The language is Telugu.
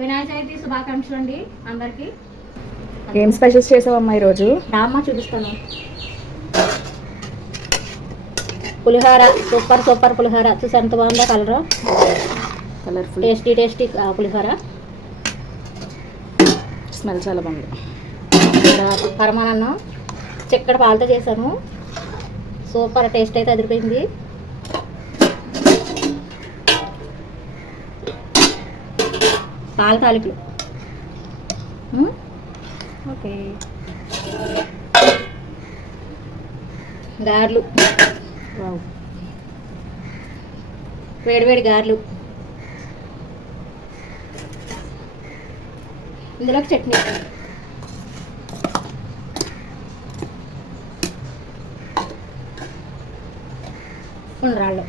వినాయక చవితి శుభాకాంక్షలు అండి అందరికి. ఏం స్పెషల్స్ చేసావమ్మా ఈరోజు? రామ్మ చూపిస్తాను. పులిహోర, సూపర్ సూపర్ పులిహోర. చూసి ఎంత బాగుందో కలర్, కలర్ఫుల్, టేస్టీ టేస్టీ పులిహోర. స్మెల్ చాలా బాగుంది. పరమాన్నం చిక్కడ పాలతో చేశాను. సూపర్ టేస్ట్ అయితే అదిరిపోయింది. పాల తాలికలు. ఓకే. గారెలు, వావ్, వేడివేడి గారెలు. ఇందులోకి చట్నీ. ఉండ్రాళ్ళు.